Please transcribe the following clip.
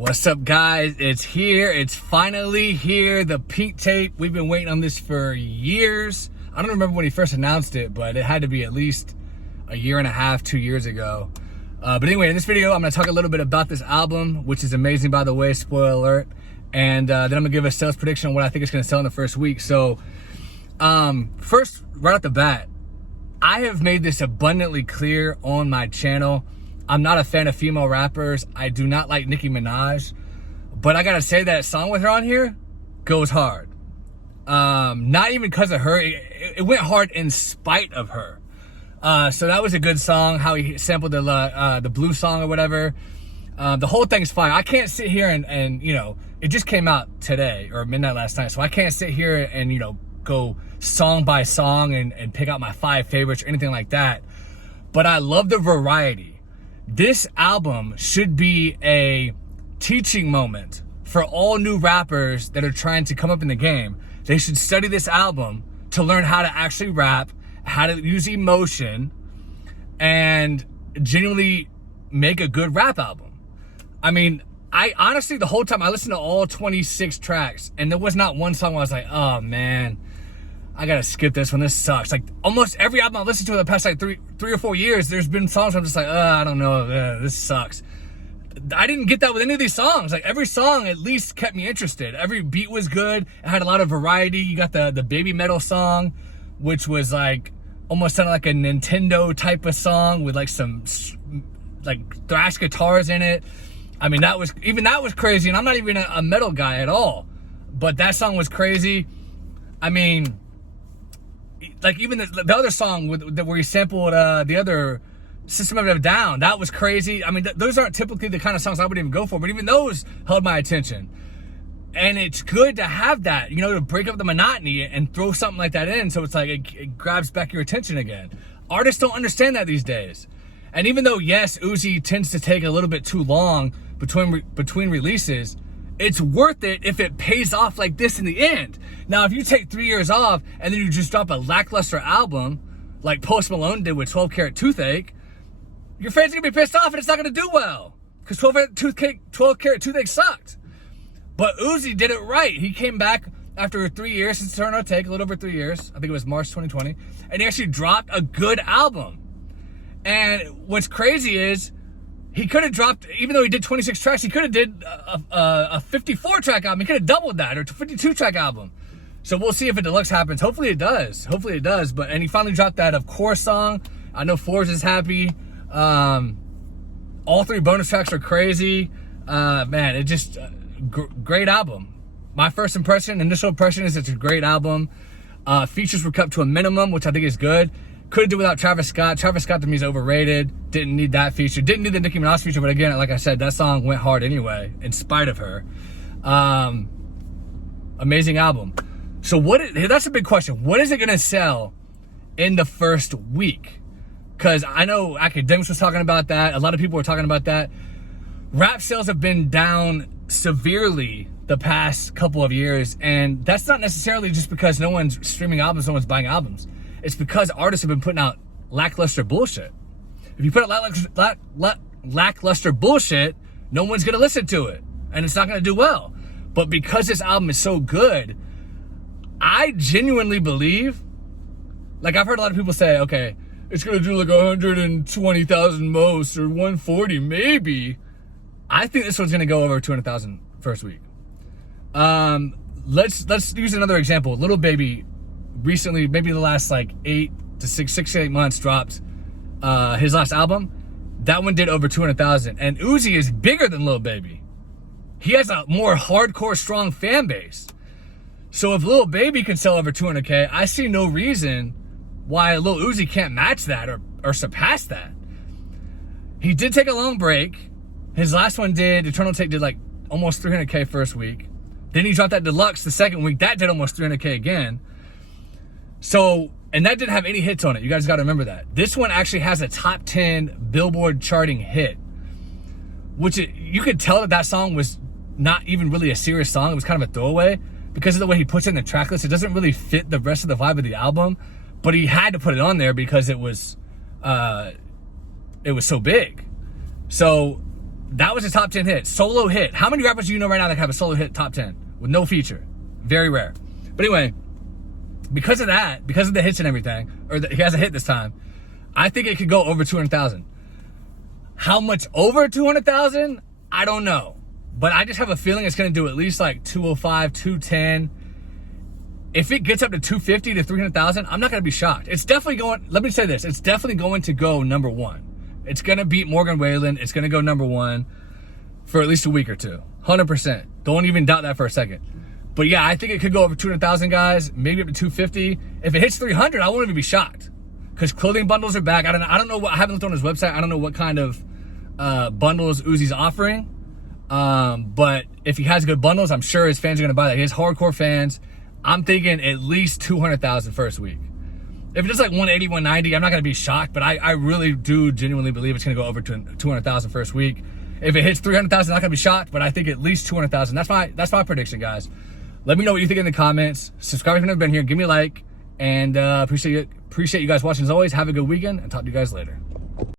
What's up, guys? It's here. It's finally here. The pink tape. We've been waiting on this for years. I don't remember when he first announced it, but it had to be at least a year and a half, 2 years ago. But anyway, in this video, I'm going to talk a little bit about this album, which is amazing, by the way, spoiler alert. And then I'm going to give a sales prediction on what I think it's going to sell in the first week. So first, right off the bat, I have made this abundantly clear on my channel. I'm not a fan of female rappers. I do not like Nicki Minaj. But I gotta say that song with her on here goes hard. Not even because of her. It went hard in spite of her. So that was a good song, how he sampled the Blue song or whatever. The whole thing's fine. I can't sit here and you know, it just came out today or midnight last night. So I can't sit here and, you know, go song by song and pick out my 5 favorites or anything like that. But I love the variety. This album should be a teaching moment for all new rappers that are trying to come up in the game. They should study this album to learn how to actually rap, how to use emotion, and genuinely make a good rap album. I mean, I honestly, the whole time I listened to all 26 tracks, and there was not one song where I was like, oh man, I gotta skip this one, this sucks. Like almost every album I've listened to in the past like three or 4 years, there's been songs where I'm just like, I don't know, this sucks. I didn't get that with any of these songs. Like every song at least kept me interested. Every beat was good. It had a lot of variety. You got the babymetal song, which was like almost sounded like a Nintendo type of song with like some like thrash guitars in it. I mean, that was crazy. And I'm not even a metal guy at all, but that song was crazy. I mean, like even the other song where he sampled the other System of a Down, that was crazy. I mean, those aren't typically the kind of songs I would even go for, but even those held my attention. And it's good to have that, you know, to break up the monotony and throw something like that in, so it's like it grabs back your attention again. Artists don't understand that these days. And even though, yes, Uzi tends to take a little bit too long between releases, it's worth it if it pays off like this in the end. Now, if you take 3 years off and then you just drop a lackluster album like Post Malone did with 12 Karat Toothache, your fans are gonna be pissed off and it's not gonna do well because 12 Karat Toothache sucked. But Uzi did it right. He came back after 3 years since Turn No Take, a little over 3 years. I think it was March 2020, and he actually dropped a good album. And what's crazy is he could have dropped, even though he did 26 tracks, he could have did a 54-track album. He could have doubled that, or a 52-track album. So we'll see if a deluxe happens. Hopefully it does. Hopefully it does. And he finally dropped that Of Course song. I know Forbes is happy. All 3 bonus tracks are crazy. Man, it just great album. My first initial impression is it's a great album. Features were kept to a minimum, which I think is good. Could have done without Travis Scott. Travis Scott to me is overrated. Didn't need that feature. Didn't need the Nicki Minaj feature, but again, like I said, that song went hard anyway, in spite of her. Amazing album. So that's a big question. What is it gonna sell in the first week? Because I know Academics was talking about that. A lot of people were talking about that. Rap sales have been down severely the past couple of years, and that's not necessarily just because no one's streaming albums, no one's buying albums. It's because artists have been putting out lackluster bullshit. If you put out lackluster bullshit, no one's gonna listen to it, and it's not gonna do well. But because this album is so good, I genuinely believe, like I've heard a lot of people say, okay, it's gonna do like 120,000 most, or 140 maybe. I think this one's gonna go over 200,000 first week. Let's use another example. Lil Baby recently, maybe the last like 6 to 8 months, dropped his last album. That one did over 200,000, and Uzi is bigger than Lil Baby. He has a more hardcore, strong fan base. So if Lil Baby can sell over 200K, I see no reason why Lil Uzi can't match that or surpass that. He did take a long break. His last one Eternal Take did like almost 300K first week. Then he dropped that deluxe the second week. That did almost 300K again. So, and that didn't have any hits on it. You guys got to remember that. This one actually has a top 10 Billboard charting hit, which you could tell that song was not even really a serious song. It was kind of a throwaway because of the way he puts it in the track list. It doesn't really fit the rest of the vibe of the album, but he had to put it on there because it was so big. So That was a top 10 hit, solo hit. How many rappers do you know right now that have a solo hit top 10 with no feature? Very rare. But anyway, because of that, because of the hits and everything, he has a hit this time, I think it could go over 200,000. How much over 200,000? I don't know. But I just have a feeling it's going to do at least like 205, 210. If it gets up to 250 to 300,000, I'm not going to be shocked. It's definitely going, let me say this, it's definitely going to go number one. It's going to beat Morgan Wallen. It's going to go number one for at least a week or two. 100%. Don't even doubt that for a second. But yeah, I think it could go over 200,000, guys. Maybe up to 250. If it hits 300, I won't even be shocked. Because clothing bundles are back. I don't know what, I haven't looked on his website. I don't know what kind of bundles Uzi's offering. But if he has good bundles, I'm sure his fans are going to buy that. He has hardcore fans. I'm thinking at least 200,000 first week. If it's just like 180, 190, I'm not going to be shocked, but I really do genuinely believe it's going to go over 200,000 first week. If it hits 300,000, I'm not going to be shocked, but I think at least 200,000. That's my prediction, guys. Let me know what you think in the comments. Subscribe if you've never been here. Give me a like, and appreciate you guys watching as always. Have a good weekend, and talk to you guys later.